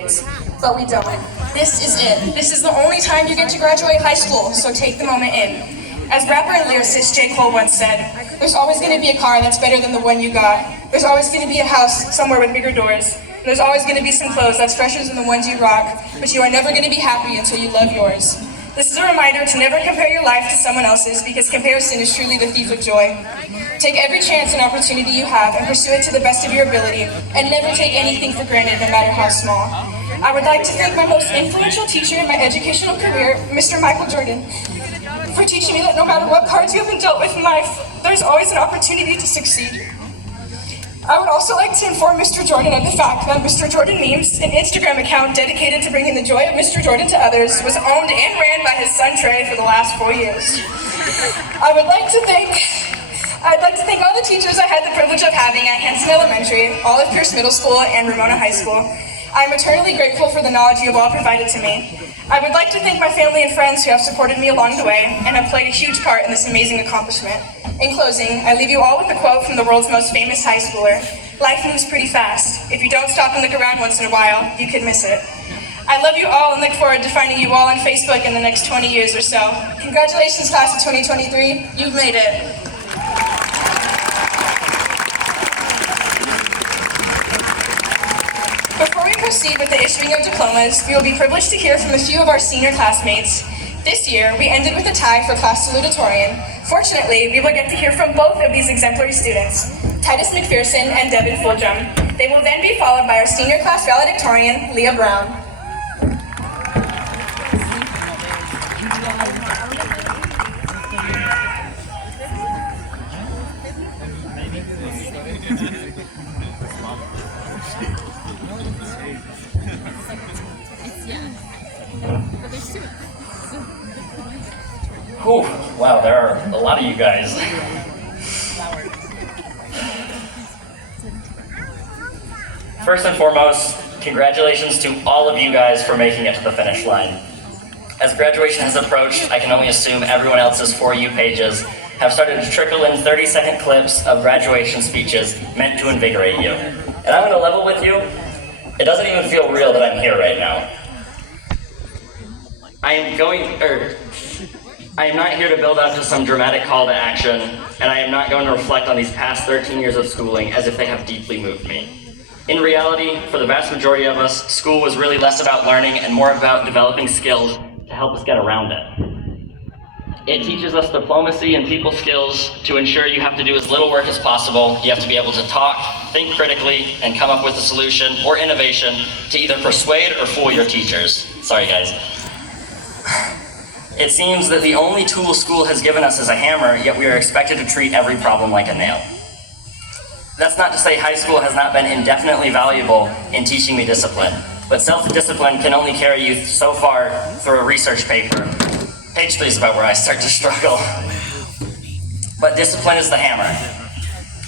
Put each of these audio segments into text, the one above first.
grades. But we don't. This is it. This is the only time you get to graduate high school, so take the moment in. As rapper and lyricist J. Cole once said, there's always going to be a car that's better than the one you got. There's always going to be a house somewhere with bigger doors. There's always going to be some clothes that's fresher than the ones you rock, but you are never going to be happy until you love yours. This is a reminder to never compare your life to someone else's, because comparison is truly the thief of joy. Take every chance and opportunity you have and pursue it to the best of your ability, and never take anything for granted, no matter how small. I would like to thank my most influential teacher in my educational career, Mr. Michael Jordan, for teaching me that no matter what cards you have been dealt with in life, there's always an opportunity to succeed. I would also like to inform Mr. Jordan of the fact that Mr. Jordan Memes, an Instagram account dedicated to bringing the joy of Mr. Jordan to others, was owned and ran by his son Trey for the last 4 years. I'd like to thank all the teachers I had the privilege of having at Hanson Elementary, Olive Pierce Middle School, and Ramona High School. I am eternally grateful for the knowledge you have all provided to me. I would like to thank my family and friends who have supported me along the way and have played a huge part in this amazing accomplishment. In closing, I leave you all with a quote from the world's most famous high schooler: "Life moves pretty fast. If you don't stop and look around once in a while, you could miss it." I love you all and look forward to finding you all on Facebook in the next 20 years or so. Congratulations, class of 2023. You've made it. Before we proceed with the issuing of diplomas, we will be privileged to hear from a few of our senior classmates. This year, we ended with a tie for class salutatorian. Fortunately, we will get to hear from both of these exemplary students, Titus McPherson and Devin Fulgham. They will then be followed by our senior class valedictorian, Leah Brown. Whew, wow, there are a lot of you guys. First and foremost, congratulations to all of you guys for making it to the finish line. As graduation has approached, I can only assume everyone else's For You pages have started to trickle in 30-second clips of graduation speeches meant to invigorate you. And I'm going to level with you, it doesn't even feel real that I'm here right now. I am not here to build up to some dramatic call to action, and I am not going to reflect on these past 13 years of schooling as if they have deeply moved me. In reality, for the vast majority of us, school was really less about learning and more about developing skills to help us get around it. It teaches us diplomacy and people skills to ensure you have to do as little work as possible. You have to be able to talk, think critically, and come up with a solution or innovation to either persuade or fool your teachers. Sorry, guys. It seems that the only tool school has given us is a hammer, yet we are expected to treat every problem like a nail. That's not to say high school has not been indefinitely valuable in teaching me discipline, but self-discipline can only carry you so far through a research paper. Page 3 is about where I start to struggle. But discipline is the hammer.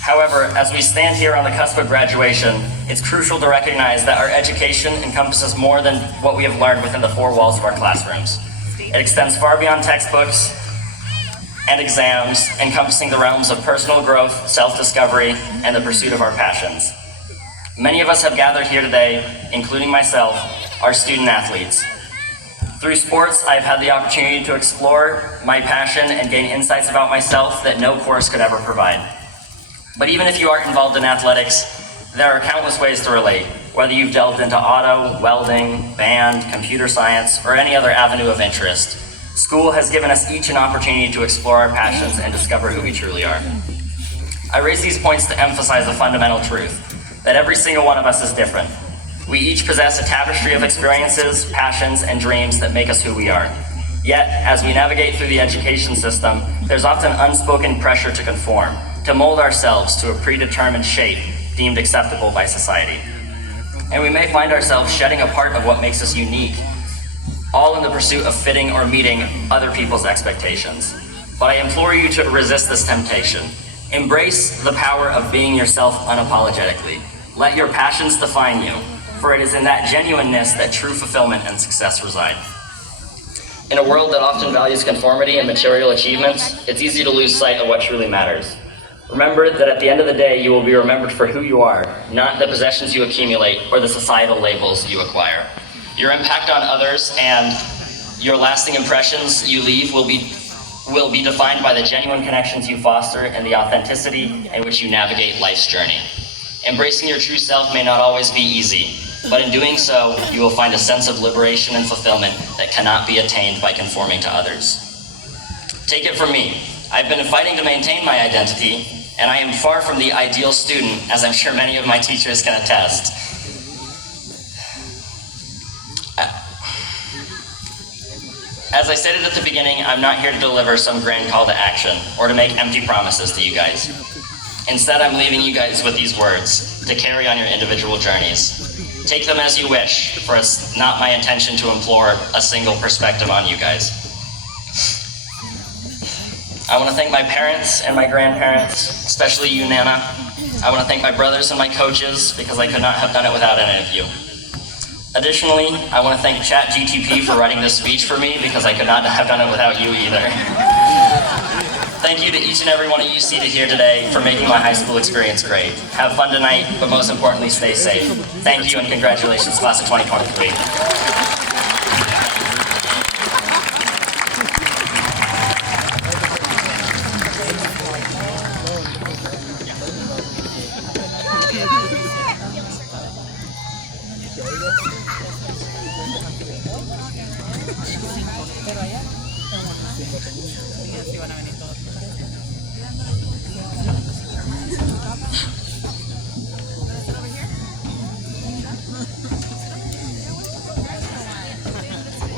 However, as we stand here on the cusp of graduation, it's crucial to recognize that our education encompasses more than what we have learned within the four walls of our classrooms. It extends far beyond textbooks and exams, encompassing the realms of personal growth, self-discovery, and the pursuit of our passions. Many of us have gathered here today, including myself, are student athletes. Through sports, I've had the opportunity to explore my passion and gain insights about myself that no course could ever provide. But even if you aren't involved in athletics, there are countless ways to relate, whether you've delved into auto, welding, band, computer science, or any other avenue of interest. School has given us each an opportunity to explore our passions and discover who we truly are. I raise these points to emphasize the fundamental truth, that every single one of us is different. We each possess a tapestry of experiences, passions, and dreams that make us who we are. Yet, as we navigate through the education system, there's often unspoken pressure to conform, to mold ourselves to a predetermined shape deemed acceptable by society. And we may find ourselves shedding a part of what makes us unique, all in the pursuit of fitting or meeting other people's expectations. But I implore you to resist this temptation. Embrace the power of being yourself unapologetically. Let your passions define you, for it is in that genuineness that true fulfillment and success reside. In a world that often values conformity and material achievements, it's easy to lose sight of what truly matters. Remember that at the end of the day, you will be remembered for who you are, not the possessions you accumulate or the societal labels you acquire. Your impact on others and your lasting impressions you leave will be defined by the genuine connections you foster and the authenticity in which you navigate life's journey. Embracing your true self may not always be easy, but in doing so, you will find a sense of liberation and fulfillment that cannot be attained by conforming to others. Take it from me, I've been fighting to maintain my identity, and I am far from the ideal student, as I'm sure many of my teachers can attest. As I stated at the beginning, I'm not here to deliver some grand call to action or to make empty promises to you guys. Instead, I'm leaving you guys with these words to carry on your individual journeys. Take them as you wish, for it's not my intention to implore a single perspective on you guys. I want to thank my parents and my grandparents, especially you, Nana. I want to thank my brothers and my coaches, because I could not have done it without any of you. Additionally, I want to thank ChatGTP for writing this speech for me, because I could not have done it without you either. Thank you to each and every one of you seated here today for making my high school experience great. Have fun tonight, but most importantly, stay safe. Thank you and congratulations, class of 2023.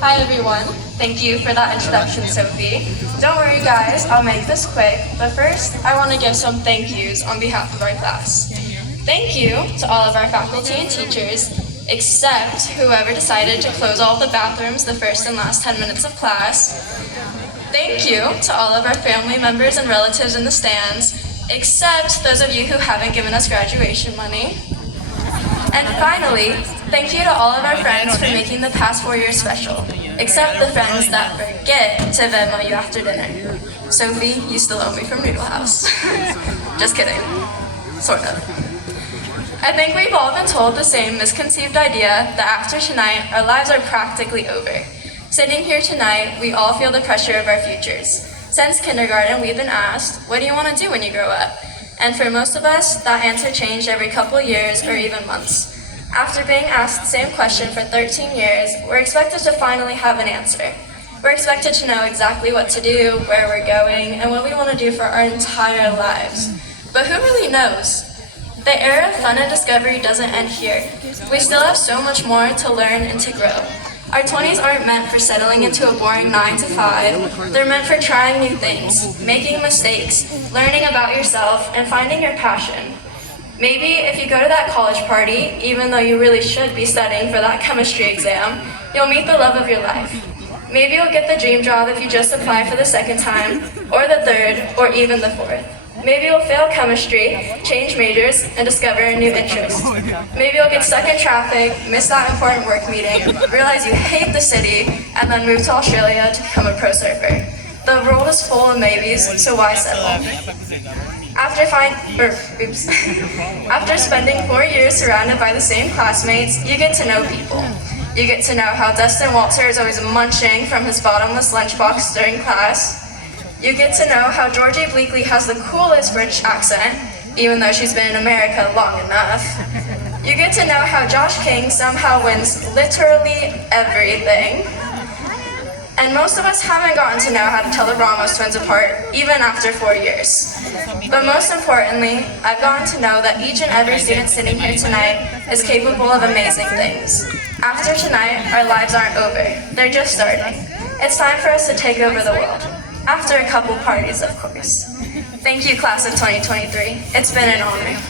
Hi everyone, thank you for that introduction, Sophie. Don't worry guys, I'll make this quick, but first I want to give some thank yous on behalf of our class. Thank you to all of our faculty and teachers, except whoever decided to close all of the bathrooms the first and last 10 minutes of class. Thank you to all of our family members and relatives in the stands, except those of you who haven't given us graduation money. And finally, thank you to all of our friends for making the past 4 years special, except the friends that forget to Venmo you after dinner. Sophie, you still owe me from Noodle House. Just kidding. Sort of. I think we've all been told the same misconceived idea that after tonight, our lives are practically over. Sitting here tonight, we all feel the pressure of our futures. Since kindergarten, we've been asked, what do you want to do when you grow up? And for most of us, that answer changed every couple years or even months. After being asked the same question for 13 years, we're expected to finally have an answer. We're expected to know exactly what to do, where we're going, and what we want to do for our entire lives. But who really knows? The era of fun and discovery doesn't end here. We still have so much more to learn and to grow. Our 20s aren't meant for settling into a boring 9 to 5. They're meant for trying new things, making mistakes, learning about yourself, and finding your passion. Maybe if you go to that college party, even though you really should be studying for that chemistry exam, you'll meet the love of your life. Maybe you'll get the dream job if you just apply for the second time, or the third, or even the fourth. Maybe you'll fail chemistry, change majors, and discover a new interest. Maybe you'll get stuck in traffic, miss that important work meeting, realize you hate the city, and then move to Australia to become a pro surfer. The world is full of maybes, so why settle? After spending 4 years surrounded by the same classmates, you get to know people. You get to know how Dustin Walter is always munching from his bottomless lunchbox during class. You get to know how Georgie Bleakley has the coolest British accent, even though she's been in America long enough. You get to know how Josh King somehow wins literally everything. And most of us haven't gotten to know how to tell the Ramos twins apart, even after 4 years. But most importantly, I've gotten to know that each and every student sitting here tonight is capable of amazing things. After tonight, our lives aren't over. They're just starting. It's time for us to take over the world. After a couple parties, of course. Thank you, class of 2023. It's been an honor.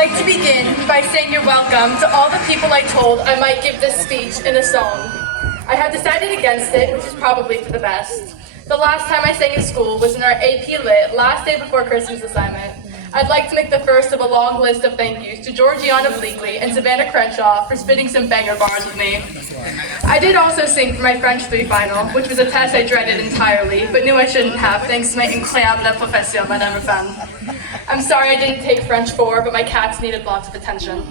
like to begin by saying you're welcome to all the people I told I might give this speech in a song. I have decided against it, which is probably for the best. The last time I sang in school was in our AP Lit last day before Christmas assignment. I'd like to make the first of a long list of thank yous to Georgiana Bleakley and Savannah Crenshaw for spitting some banger bars with me. I did also sing for my French 3 final, which was a test I dreaded entirely, but knew I shouldn't have thanks to my incroyable professeur, Madame Femme. I'm sorry I didn't take French 4, but my cats needed lots of attention.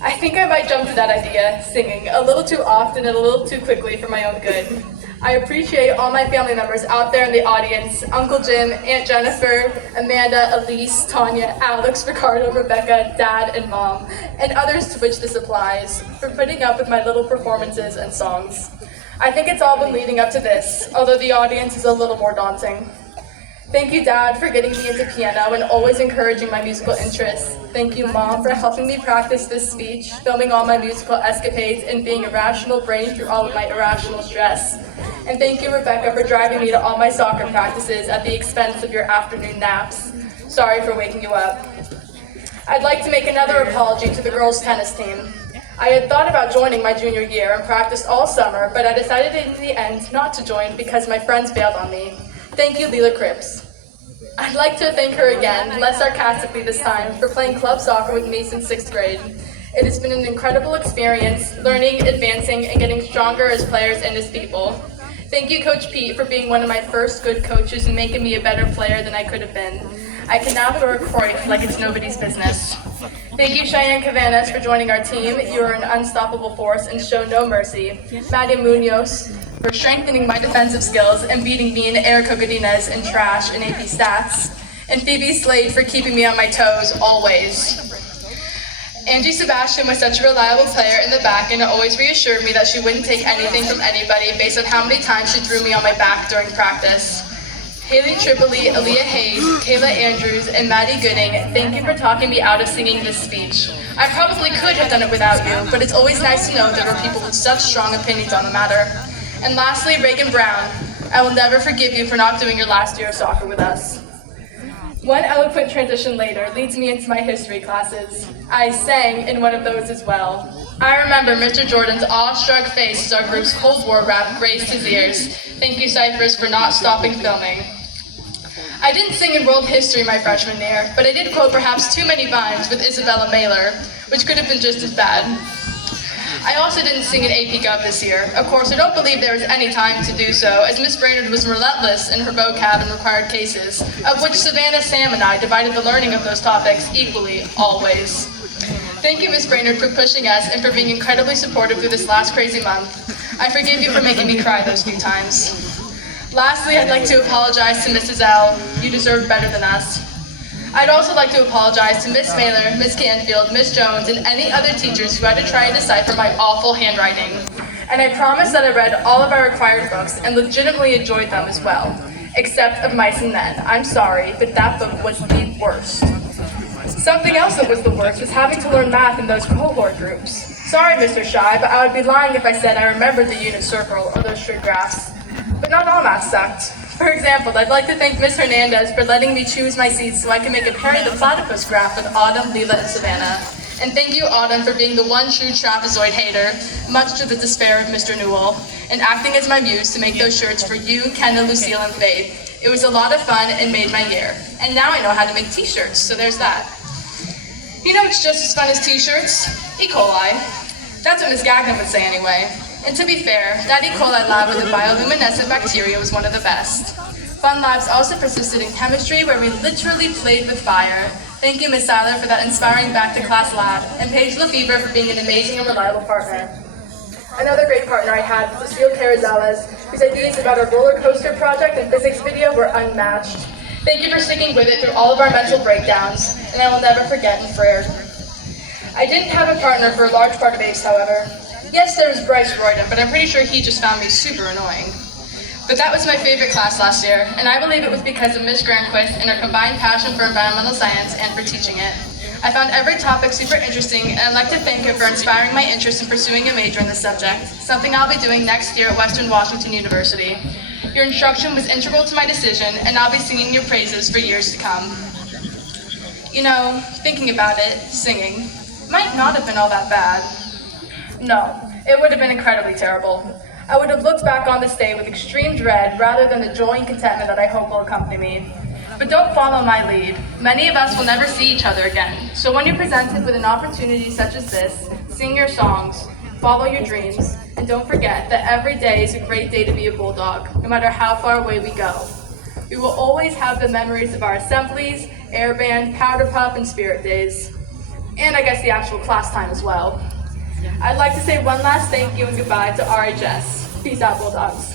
I think I might jump to that idea, singing, a little too often and a little too quickly for my own good. I appreciate all my family members out there in the audience, Uncle Jim, Aunt Jennifer, Amanda, Elise, Tanya, Alex, Ricardo, Rebecca, Dad, and Mom, and others to which this applies, for putting up with my little performances and songs. I think it's all been leading up to this, although the audience is a little more daunting. Thank you, Dad, for getting me into piano and always encouraging my musical interests. Thank you, Mom, for helping me practice this speech, filming all my musical escapades, and being a rational brain through all of my irrational stress. And thank you, Rebecca, for driving me to all my soccer practices at the expense of your afternoon naps. Sorry for waking you up. I'd like to make another apology to the girls' tennis team. I had thought about joining my junior year and practiced all summer, but I decided in the end not to join because my friends bailed on me. Thank you, Leela Cripps. I'd like to thank her again, less sarcastically this time, for playing club soccer with me since 6th grade. It has been an incredible experience, learning, advancing, and getting stronger as players and as people. Thank you, Coach Pete, for being one of my first good coaches and making me a better player than I could have been. I can now throw a Cruyff like it's nobody's business. Thank you, Cheyenne Cavanas, for joining our team. You are an unstoppable force and show no mercy. Maddie Munoz, for strengthening my defensive skills and beating me and Erica Godinez in trash and AP stats. And Phoebe Slade for keeping me on my toes, always. Angie Sebastian was such a reliable player in the back and always reassured me that she wouldn't take anything from anybody based on how many times she threw me on my back during practice. Haley Tripoli, Aaliyah Hayes, Kayla Andrews, and Maddie Gooding, thank you for talking me out of singing this speech. I probably could have done it without you, but it's always nice to know there are people with such strong opinions on the matter. And lastly, Reagan Brown, I will never forgive you for not doing your last year of soccer with us. One eloquent transition later leads me into my history classes. I sang in one of those as well. I remember Mr. Jordan's awestruck face as our group's Cold War rap graced his ears. Thank you, Cyphers, for not stopping filming. I didn't sing in world history my freshman year, but I did quote perhaps too many vines with Isabella Mailer, which could have been just as bad. I also didn't sing in AP Gov this year. Of course, I don't believe there was any time to do so, as Miss Brainerd was relentless in her vocab and required cases, of which Savannah, Sam, and I divided the learning of those topics equally, always. Thank you, Miss Brainerd, for pushing us and for being incredibly supportive through this last crazy month. I forgive you for making me cry those few times. Lastly, I'd like to apologize to Mrs. L. You deserve better than us. I'd also like to apologize to Miss Mailer, Miss Canfield, Miss Jones, and any other teachers who had to try and decipher my awful handwriting. And I promise that I read all of our required books and legitimately enjoyed them as well, except of Mice and Men. I'm sorry, but that book was the worst. Something else that was the worst was having to learn math in those cohort groups. Sorry, Mr. Shy, but I would be lying if I said I remembered the unit circle or those trig graphs. But not all math sucked. For example, I'd like to thank Ms. Hernandez for letting me choose my seats so I can make a Perry the Platypus graph with Autumn, Leela, and Savannah. And thank you, Autumn, for being the one true trapezoid hater, much to the despair of Mr. Newell, and acting as my muse to make those shirts for you, Kenna, Lucille, and Faith. It was a lot of fun and made my year. And now I know how to make t-shirts, so there's that. You know it's just as fun as t-shirts? E. coli. That's what Ms. Gagnon would say anyway. And to be fair, that E. coli lab with the bioluminescent bacteria was one of the best. Fun labs also persisted in chemistry, where we literally played with fire. Thank you, Ms. Seiler, for that inspiring back-to-class lab, and Paige Lefevre for being an amazing and reliable partner. Another great partner I had was Lucille Carrizales, whose ideas about our roller coaster project and physics video were unmatched. Thank you for sticking with it through all of our mental breakdowns, and I will never forget and prayer. I didn't have a partner for a large part of ACE, however. Yes, there was Bryce Royden, but I'm pretty sure he just found me super annoying. But that was my favorite class last year, and I believe it was because of Ms. Granquist and her combined passion for environmental science and for teaching it. I found every topic super interesting, and I'd like to thank her for inspiring my interest in pursuing a major in this subject, something I'll be doing next year at Western Washington University. Your instruction was integral to my decision, and I'll be singing your praises for years to come. You know, thinking about it, singing might not have been all that bad. No, it would have been incredibly terrible. I would have looked back on this day with extreme dread rather than the joy and contentment that I hope will accompany me. But don't follow my lead. Many of us will never see each other again. So when you're presented with an opportunity such as this, sing your songs, follow your dreams, and don't forget that every day is a great day to be a bulldog, no matter how far away we go. We will always have the memories of our assemblies, air band, powder puff, and spirit days. And I guess the actual class time as well. I'd like to say one last thank you and goodbye to RHS. Peace out, Bulldogs.